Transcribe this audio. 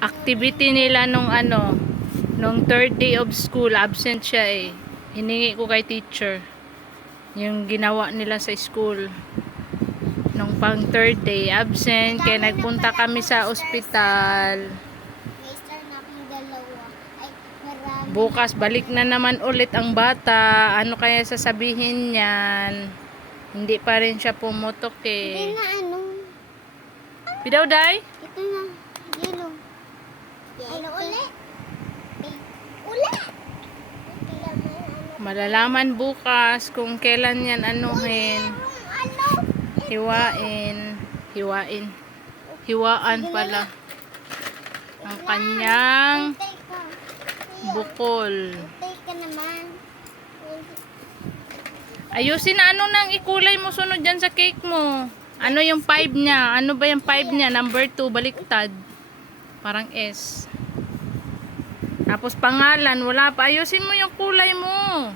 activity nila nung third day of school, absent siya eh. Hiningi ko kay teacher yung ginawa nila sa school. Nung pang third day, absent, kaya nagpunta kami sa ospital. May star na akong dalawa. Ay, marami. Bukas, balik na naman ulit ang bata. Ano kaya sasabihin niyan? Hindi pa rin siya pumutok Hindi eh. na ano. Pidaw, day? Ito na. Yellow. Ano ulit? Ulit! Malalaman bukas kung kailan yan anuhin. Ano? Hiwain. Hiwaan pala. Ang kanyang Hintay ka. bukol. Hintay ka naman. Ayusin na nang ikulay mo sunod dyan sa cake mo. Ano yung 5 niya? Ano ba yung 5 niya? Number 2, baliktad. Parang S. Tapos pangalan, wala pa. Ayusin mo yung kulay mo.